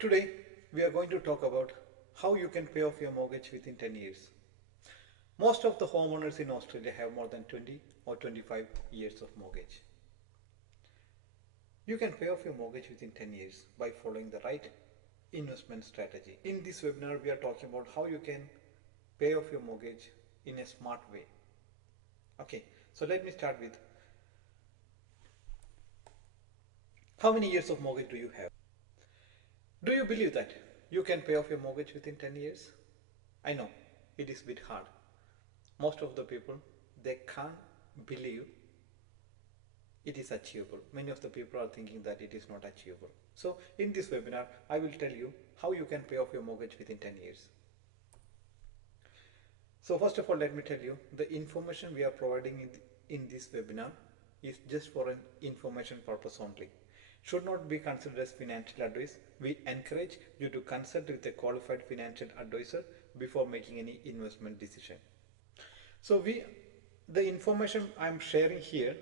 Today, we are going to talk about how you can pay off your mortgage within 10 years. Most of the homeowners in Australia have more than 20 or 25 years of mortgage. You can pay off your mortgage within 10 years by following the right investment strategy. In this webinar, we are talking about how you can pay off your mortgage in a smart way. Okay, so let me start with how many years of mortgage do you have? Do you believe that you can pay off your mortgage within 10 years? I know it is a bit hard. Most of the people, they can't believe it is achievable. Many of the people are thinking that it is not achievable. So in this webinar, I will tell you how you can pay off your mortgage within 10 years. So first of all, let me tell you, the information we are providing in this webinar is just for an information purpose only. Should not be considered as financial advice. We encourage you to consult with a qualified financial advisor before making any investment decision. So the information I'm sharing here,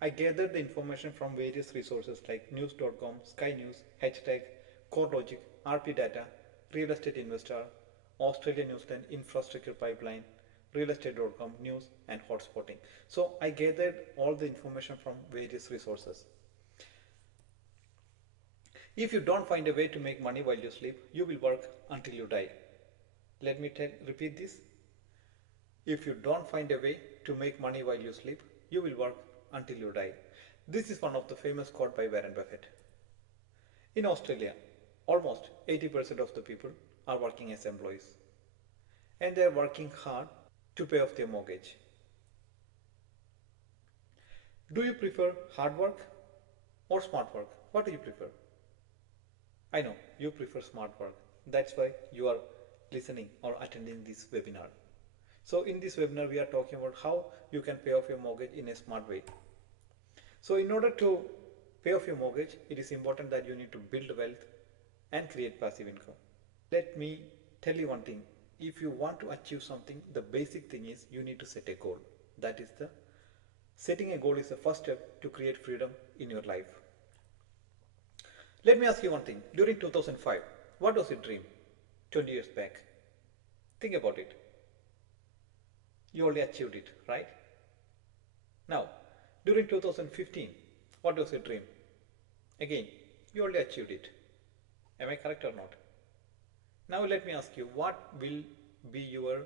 I gathered the information from various resources like news.com, Sky News, Hashtag, CoreLogic, RP Data, Real Estate Investor, Australia New Zealand Infrastructure Pipeline, realestate.com, news and hotspotting. So I gathered all the information from various resources. If you don't find a way to make money while you sleep, you will work until you die. Let me repeat this. If you don't find a way to make money while you sleep, you will work until you die. This is one of the famous quote by Warren Buffett. In Australia, almost 80% of the people are working as employees, and they are working hard to pay off their mortgage. Do you prefer hard work or smart work? What do you prefer? I know you prefer smart work. That's why you are listening or attending this webinar. So in this webinar, we are talking about how you can pay off your mortgage in a smart way. So in order to pay off your mortgage, it is important that you need to build wealth and create passive income. Let me tell you one thing. If you want to achieve something, the basic thing is you need to set a goal. That is setting a goal is the first step to create freedom in your life. Let me ask you one thing. During 2005, what was your dream 20 years back? Think about it. You only achieved it, right? Now, during 2015, what was your dream? Again, you only achieved it. Am I correct or not? Now let me ask you, what will be your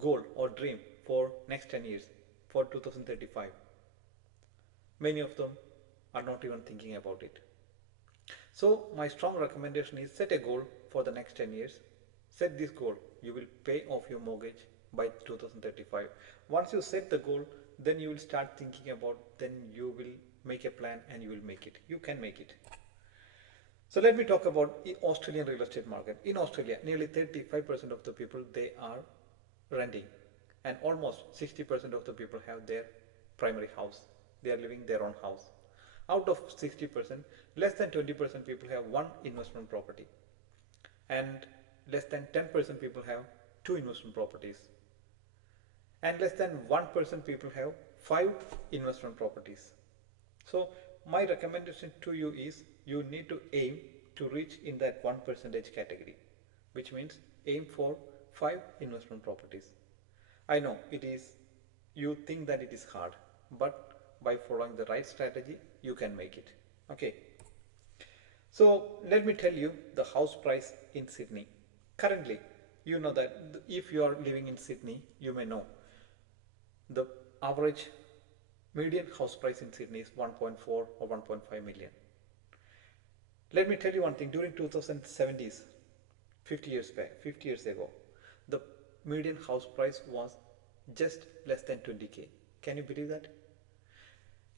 goal or dream for next 10 years, for 2035? Many of them are not even thinking about it. So my strong recommendation is set a goal for the next 10 years. Set this goal. You will pay off your mortgage by 2035. Once you set the goal, then you will start thinking about, then you will make a plan and you will make it. You can make it. So let me talk about the Australian real estate market. In Australia, nearly 35% of the people, they are renting, and almost 60% of the people have their primary house. They are living their own house. Out of 60%, less than 20% people have one investment property, and less than 10% people have two investment properties, and less than 1% people have 5 investment properties. So my recommendation to you is you need to aim to reach in that 1% category, which means aim for 5 investment properties. I know you think that it is hard, but by following the right strategy, you can make it. Okay. So let me tell you the house price in Sydney. Currently, you know that if you are living in Sydney, you may know the average median house price in Sydney is 1.4 or 1.5 million. Let me tell you one thing, during 2070s, 50 years ago, the median house price was just less than 20k. Can you believe that?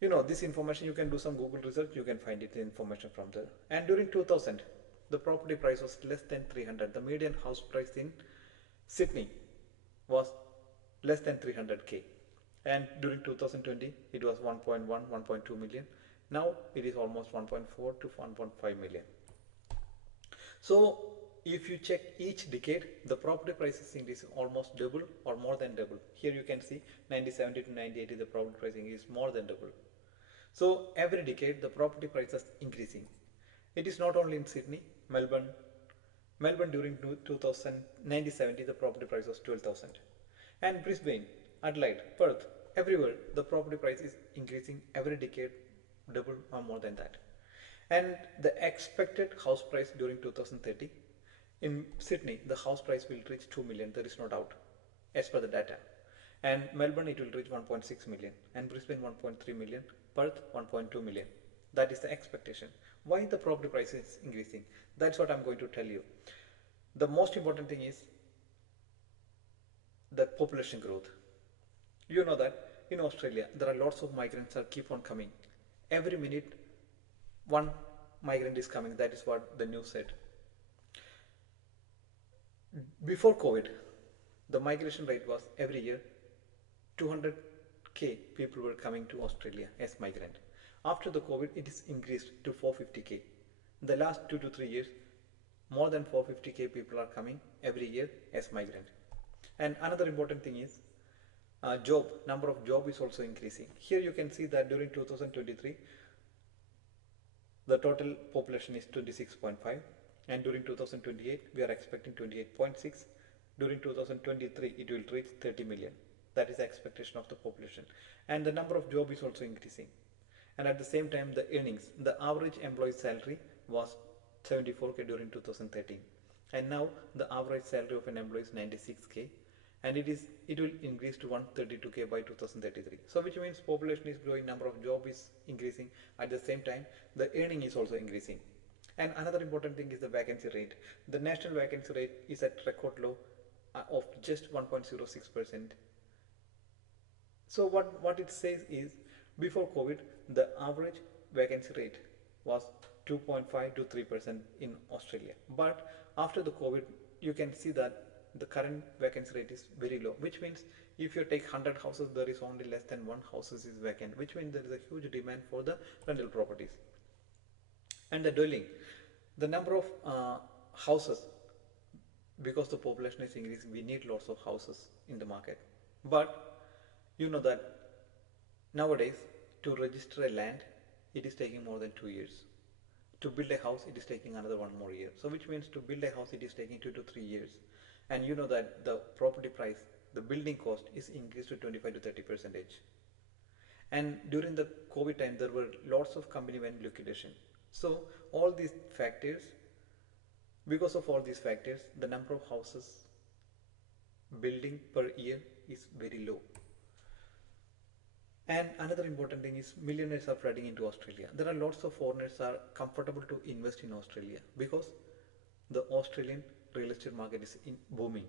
You know, this information, you can do some Google research, you can find it information from there. And during 2000, the property price was less than 300. The median house price in Sydney was less than 300k. And during 2020, it was 1.1, 1.2 million. Now it is almost 1.4 to 1.5 million. So if you check each decade, the property prices increase almost double or more than double. Here you can see 1970 to 1980, the property pricing is more than double. So every decade the property prices increasing. It is not only in Sydney, Melbourne. Melbourne during 1970 the property price was 12,000. And Brisbane, Adelaide, Perth, everywhere the property price is increasing every decade, double or more than that. And the expected house price during 2030 in Sydney, the house price will reach 2 million, there is no doubt, as per the data. And Melbourne, it will reach 1.6 million, and Brisbane 1.3 million, Perth 1.2 million. That is the expectation. Why the property price is increasing? That's what I'm going to tell you. The most important thing is the population growth. You know that in Australia there are lots of migrants that keep on coming. Every minute one migrant is coming. That is what the news said. Before COVID, the migration rate was every year 200k people were coming to Australia as migrant. After the COVID, it is increased to 450k. In the last 2 to 3 years, more than 450k people are coming every year as migrant. And another important thing is number of job is also increasing. Here you can see that during 2023, the total population is 26.5, and during 2028 we are expecting 28.6. During 2023 it will reach 30 million. That is the expectation of the population, and the number of job is also increasing. And at the same time, the earnings, the average employee salary was 74k during 2013, and now the average salary of an employee is 96k, and it will increase to 132k by 2033. So which means population is growing, number of job is increasing, at the same time the earning is also increasing. And another important thing is the vacancy rate. The national vacancy rate is at record low of just 1.06%. So what it says is, before COVID, the average vacancy rate was 2.5 to 3% in Australia. But after the COVID, you can see that the current vacancy rate is very low, which means if you take 100 houses, there is only less than 1 house is vacant, which means there is a huge demand for the rental properties. And the dwelling, the number of houses, because the population is increasing, we need lots of houses in the market. But you know that nowadays to register a land, it is taking more than 2 years. To build a house, it is taking another 1 more year. So which means to build a house, it is taking 2 to 3 years. And you know that the property price, the building cost is increased to 25 to 30%. And during the COVID time, there were lots of company went liquidation. So all these factors, because of all these factors, the number of houses building per year is very low. And another important thing is millionaires are flooding into Australia. There are lots of foreigners are comfortable to invest in Australia because the Australian real estate market is booming.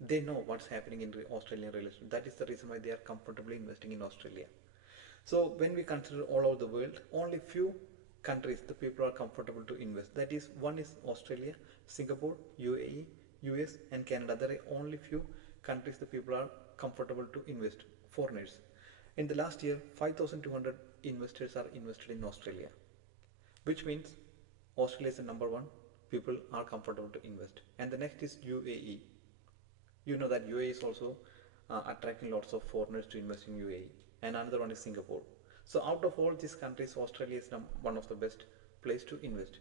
They know what's happening in the Australian real estate. That is the reason why they are comfortably investing in Australia. So when we consider all over the world, only few countries the people are comfortable to invest. That is, one is Australia, Singapore, UAE, US and Canada. There are only few countries the people are comfortable to invest, foreigners. In the last year, 5,200 investors are invested in Australia, which means Australia is the number one. People are comfortable to invest. And the next is UAE. You know that UAE is also attracting lots of foreigners to invest in UAE. And another one is Singapore. So out of all these countries, Australia is one of the best place to invest.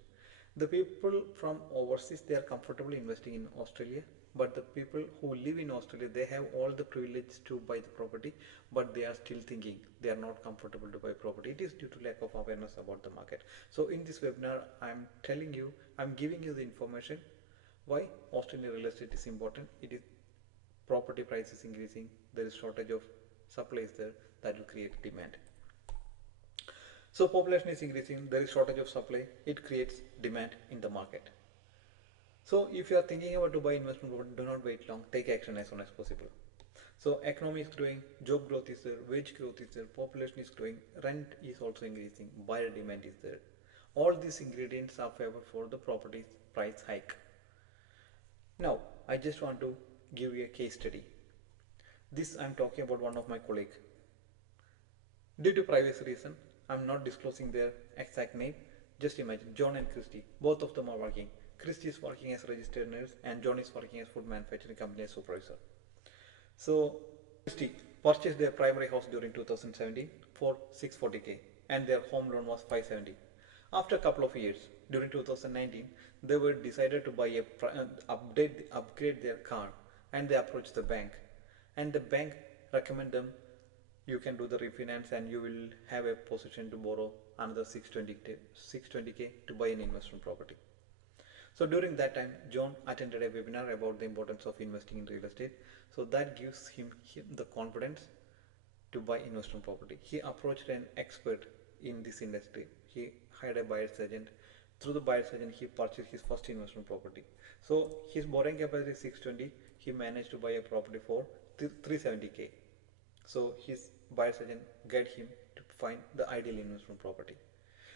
The people from overseas, they are comfortably investing in Australia, but the people who live in Australia, they have all the privilege to buy the property, but they are still thinking they are not comfortable to buy property. It is due to lack of awareness about the market. So in this webinar, I'm giving you the information why Australian real estate is important. It is property price is increasing, there is shortage of supply is there, that will create demand. So population is increasing, there is shortage of supply, it creates demand in the market. So if you are thinking about to buy investment property, do not wait long, take action as soon as possible. So economy is growing, job growth is there, wage growth is there, population is growing, rent is also increasing, buyer demand is there. All these ingredients are favorable for the property price hike. Now, I just want to give you a case study. This I'm talking about one of my colleagues. Due to privacy reason, I'm not disclosing their exact name. Just imagine John and Christy, both of them are working. Christy is working as a registered nurse and John is working as food manufacturing company as supervisor. So Christy purchased their primary house during 2017 for 640k and their home loan was 570. After a couple of years, during 2019, they were decided to buy a upgrade their car, and they approached the bank, and the bank recommend them you can do the refinance and you will have a position to borrow another 620k to buy an investment property. So during that time, John attended a webinar about the importance of investing in real estate. So that gives him the confidence to buy investment property. He approached an expert in this industry. He hired a buyer's agent. Through the buyer's agent, he purchased his first investment property. So his borrowing capacity is 620. He managed to buy a property for 370k. So his buyer's agent guided him to find the ideal investment property.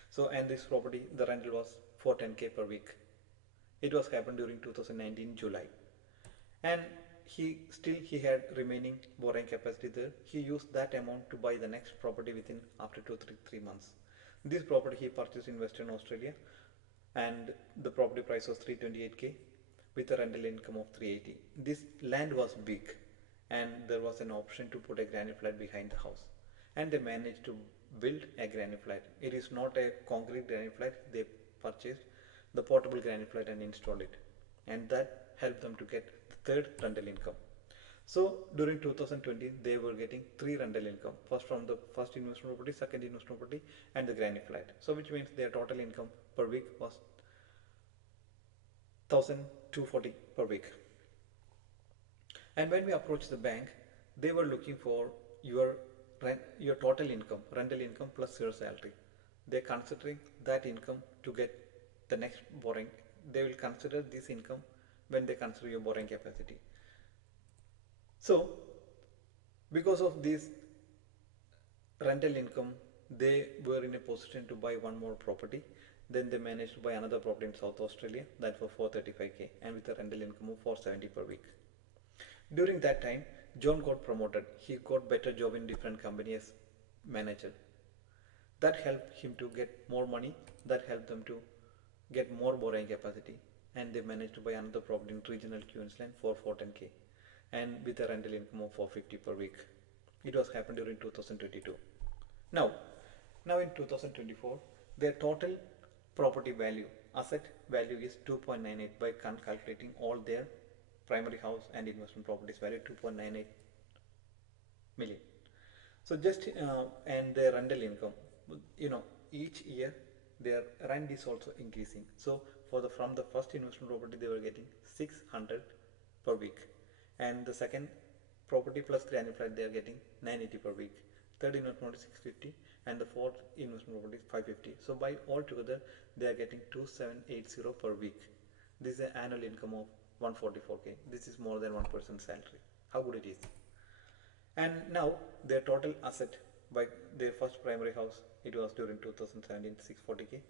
So and this property, the rental was for 10k per week. It was happened during 2019 July, and he had remaining borrowing capacity there. He used that amount to buy the next property within after 3 months. This property he purchased in Western Australia, and the property price was 328k with a rental income of 380. This land was big, and there was an option to put a granny flat behind the house, and they managed to build a granny flat. It is not a concrete granny flat. They purchased the portable granny flat and installed it, and that helped them to get the third rental income. So during 2020 they were getting three rental income, first from the first investment property, second investment property, and the granny flat. So which means their total income per week was 1240 per week. And when we approached the bank, they were looking for your your total income, rental income plus your salary. They're considering that income to get the next borrowing. They will consider this income when they consider your borrowing capacity. So because of this rental income, they were in a position to buy one more property. Then they managed to buy another property in South Australia, that for 435k, and with a rental income of 470 per week. During that time, John got promoted. He got better job in different company as manager. That helped him to get more money. That helped them to get more borrowing capacity, and they managed to buy another property in regional Queensland for 410k, and with a rental income of 450 per week. It was happened during 2022. Now in 2024, their total property value, asset value is 2.98 by calculating all their primary house and investment properties value 2.98 million. So just and their rental income, each year their rent is also increasing. So from the first investment property they were getting 600 per week, and the second property plus granny flat they are getting 980 per week, third investment property 650, and the fourth investment property is 550. So by all together they are getting 2780 per week. This is an annual income of 144k. This is more than 1% salary. How good it is. And now their total asset by their first primary house, it was during 2017 640k,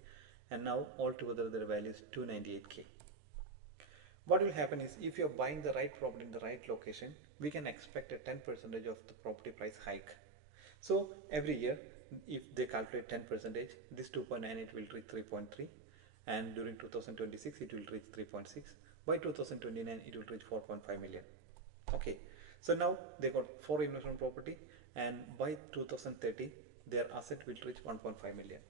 and now altogether their value is 298k. What will happen is, if you are buying the right property in the right location, we can expect a 10% of the property price hike. So every year, if they calculate 10%, this 2.98 will reach 3.3, and during 2026 it will reach 3.6. By 2029 it will reach 4.5 million. Okay, so now they got 4 investment property, and by 2030 their asset will reach 1.5 million.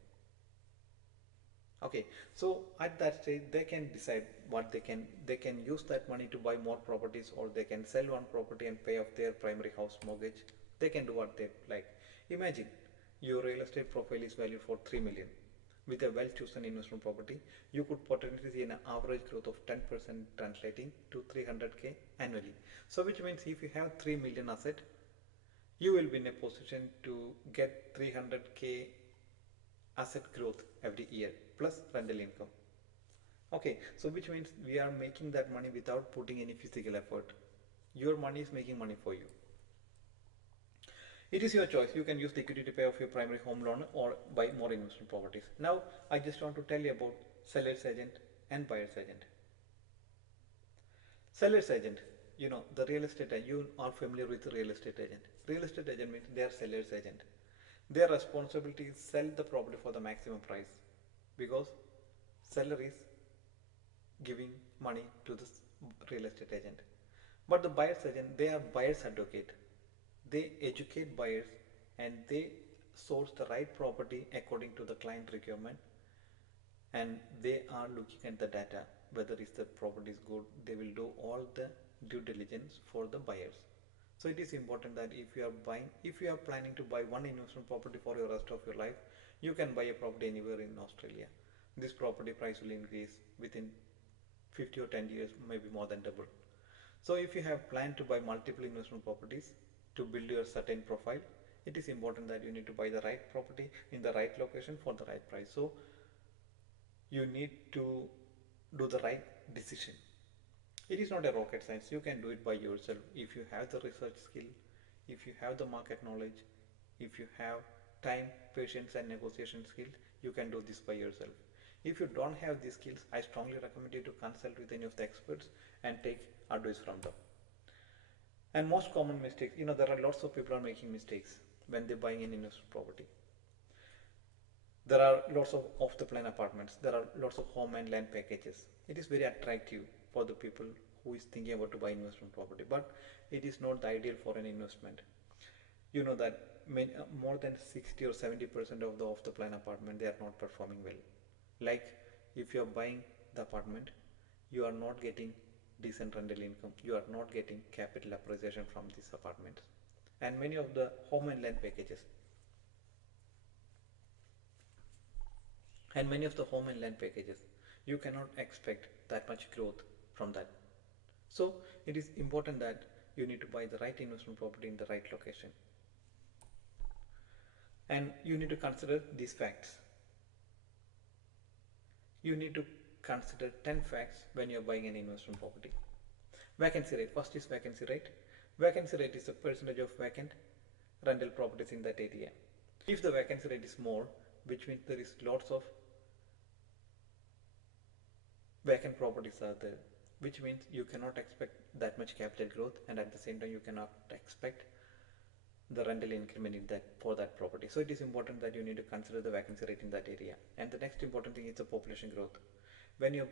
Okay, so at that stage they can decide what they can use that money to buy more properties, or they can sell one property and pay off their primary house mortgage. They can do what they like. Imagine your real estate profile is valued for 3 million. With a well chosen investment property, you could potentially see an average growth of 10% translating to 300k annually. So which means if you have 3 million asset, you will be in a position to get 300k asset growth every year plus rental income. Okay, so which means we are making that money without putting any physical effort. Your money is making money for you. It is your choice. You can use the equity to pay off your primary home loan or buy more investment properties. Now, I just want to tell you about seller's agent and buyer's agent. Seller's agent, the real estate agent, you are familiar with the real estate agent. Real estate agent means they are seller's agent. Their responsibility is sell the property for the maximum price, because seller is giving money to the real estate agent. But the buyer's agent, they are buyer's advocate. They educate buyers and they source the right property according to the client requirement and they are looking at the data, whether is the property is good. They will do all the due diligence for the buyers. So it is important that if you are planning to buy one investment property for the rest of your life, you can buy a property anywhere in Australia. This property price will increase within 50 or 10 years, maybe more than double. So if you have planned to buy multiple investment properties to build your certain profile, it is important that you need to buy the right property in the right location for the right price. So you need to do the right decision. It is not a rocket science. You can do it by yourself if you have the research skill, if you have the market knowledge, if you have time, patience, and negotiation skills. You can do this by yourself. If you don't have these skills, I strongly recommend you to consult with any of the experts and take advice from them. And most common mistakes, there are lots of people are making mistakes when they're buying an investment property. There are lots of off the plan apartments. There are lots of home and land packages. It is very attractive for the people who is thinking about to buy investment property, but it is not the ideal for an investment. You know that more than 60 or 70% of the off the plan apartment, they are not performing well. Like if you are buying the apartment, you are not getting decent rental income. You are not getting capital appreciation from these apartments. And many of the home and land packages and many of the home and land packages, you cannot expect that much growth from that. So it is important that you need to buy the right investment property in the right location, and you need to consider these facts. You need to consider 10 facts when you are buying an investment property. Vacancy rate. First is vacancy rate. Vacancy rate is the percentage of vacant rental properties in that area. If the vacancy rate is more, which means there is lots of vacant properties are there, which means you cannot expect that much capital growth, and at the same time you cannot expect the rental increment in that for that property. So it is important that you need to consider the vacancy rate in that area. And the next important thing is the population growth. When you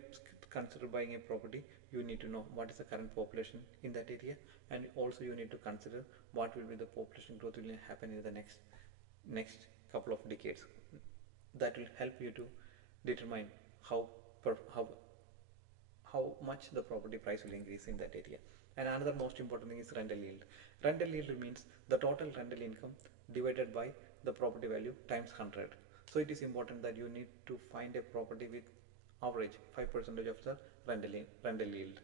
consider buying a property, you need to know what is the current population in that area, and also you need to consider what will be the population growth will happen in the next couple of decades. That will help you to determine how how much the property price will increase in that area. And another most important thing is rental yield. Rental yield means the total rental income divided by the property value times 100. So it is important that you need to find a property with average 5% of the rental yield.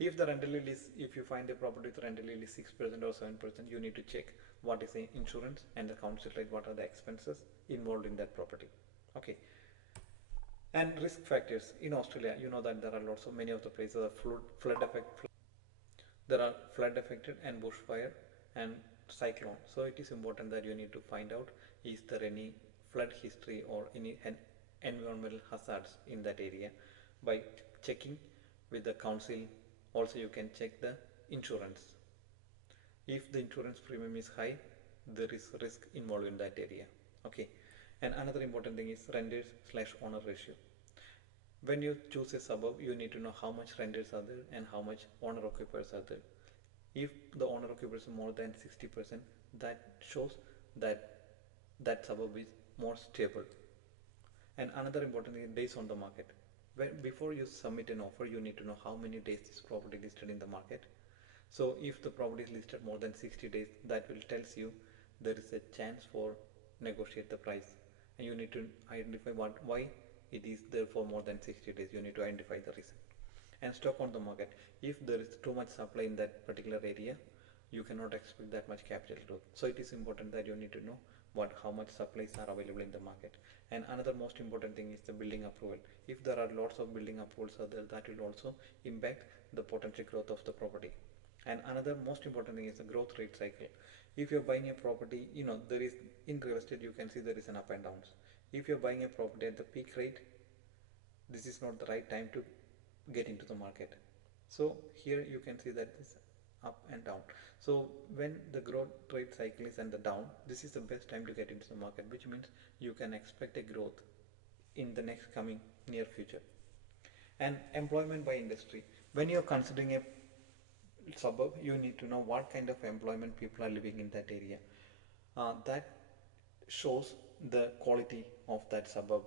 If the rental yield is, if you find a property with rental yield is 6% or 7%, you need to check what is the insurance and the council rate, what are the expenses involved in that property. Okay. And risk factors in Australia, you know that there are lots of many of the places are there are flood affected and bushfire and cyclone. So it is important that you need to find out is there any flood history or any environmental hazards in that area by checking with the council. Also you can check the insurance. If the insurance premium is high, there is risk involved in that area. Okay. And another important thing is renters/owner ratio. When you choose a suburb, you need to know how much renters are there and how much owner occupiers are there. If the owner occupiers are more than 60%, that shows that that suburb is more stable. And another important thing is days on the market. Before you submit an offer, you need to know how many days this property is listed in the market. So if the property is listed more than 60 days, that will tells you there is a chance for negotiate the price, and you need to identify why it is there for more than 60 days. You need to identify the reason. And stock on the market. If there is too much supply in that particular area, you cannot expect that much capital growth. So it is important that you need to know how much supplies are available in the market. And another most important thing is the building approval. If there are lots of building approvals are there, that will also impact the potential growth of the property. And another most important thing is the growth rate cycle. If you're buying a property, there is in real estate you can see there is an up and downs. If you're buying a property at the peak rate, this is not the right time to get into the market. So here you can see that this up and down. So when the growth rate cycle is and the down, this is the best time to get into the market, which means you can expect a growth in the next coming near future. And employment by industry. When you're considering a suburb, you need to know what kind of employment people are living in that area. That shows the quality of that suburb.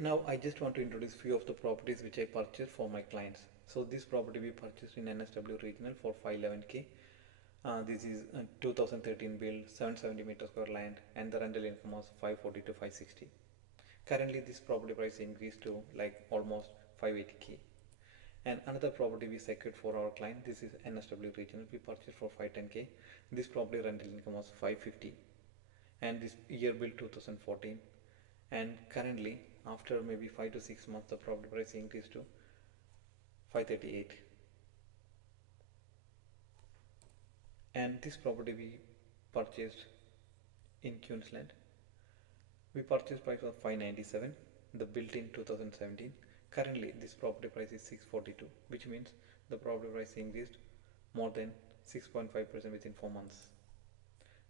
Now I just want to introduce few of the properties which I purchased for my clients. So this property we purchased in NSW Regional for 511K. This is 2013 build, 770 meters square land, and the rental income was 540 to 560. Currently this property price increased to like almost 580K. And another property we secured for our client, this is NSW Regional, we purchased for 510K. This property rental income was 550, and this year built 2014. And currently after maybe 5 to 6 months the property price increased to 538. And this property we purchased in Queensland. We purchased price was 597, the built in 2017. Currently this property price is 642, which means the property price increased more than 6.5% within 4 months.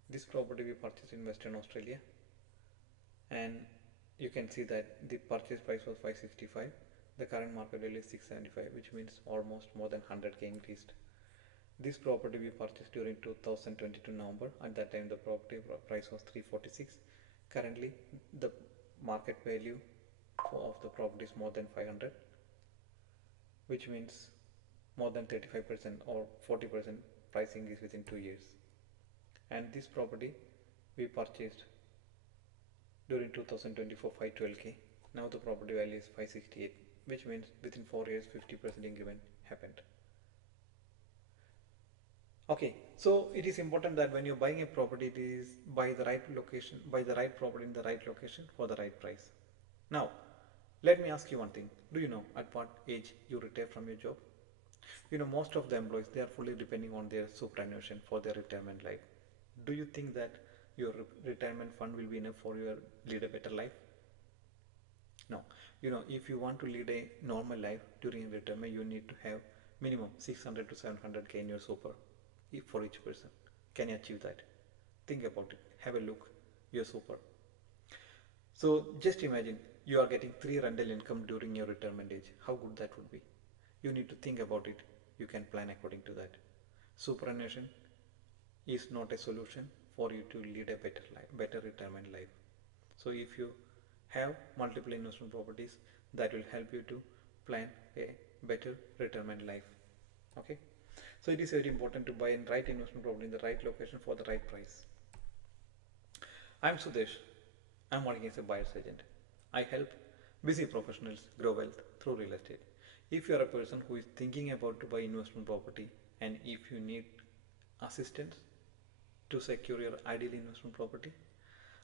This property we purchased in Western Australia, and you can see that the purchase price was 565. The current market value is 675, which means almost more than 100k increased. This property we purchased during 2022 November. At that time the property price was 346. Currently the market value of the property is more than 500, which means more than 35% or 40% price increase within 2 years. And this property we purchased during 2024 512k. Now the property value is 568, which means within 4 years 50% increment happened. Okay, so it is important that when you're buying a property, it is buy the right location, buy the right property in the right location for the right price. Now let me ask you one thing. Do you know at what age you retire from your job? You know, most of the employees, they are fully depending on their superannuation for their retirement life. Do you think that your retirement fund will be enough for your lead a better life? No. You know, if you want to lead a normal life during retirement, you need to have minimum 600 to 700k in your super for each person. Can you achieve that? Think about it. Have a look. Your super. So just imagine you are getting 3 rental income during your retirement age. How good that would be. You need to think about it. You can plan according to that. Superannuation is not a solution for you to lead a better life, better retirement life. So if you have multiple investment properties, that will help you to plan a better retirement life. Okay, so it is very important to buy a right investment property in the right location for the right price. I'm Sudesh. I'm working as a buyer's agent. I help busy professionals grow wealth through real estate. If you are a person who is thinking about to buy investment property, and if you need assistance to secure your ideal investment property,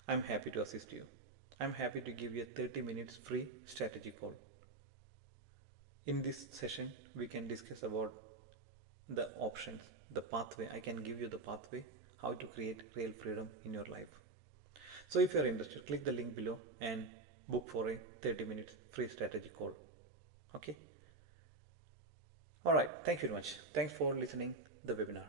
I'm happy to assist you. I'm happy to give you a 30 minutes free strategy call. In this session, we can discuss about the options, the pathway. I can give you the pathway, how to create real freedom in your life. So if you are interested, click the link below and book for a 30 minutes free strategy call. Okay. All right. Thank you very much. Thanks for listening the webinar.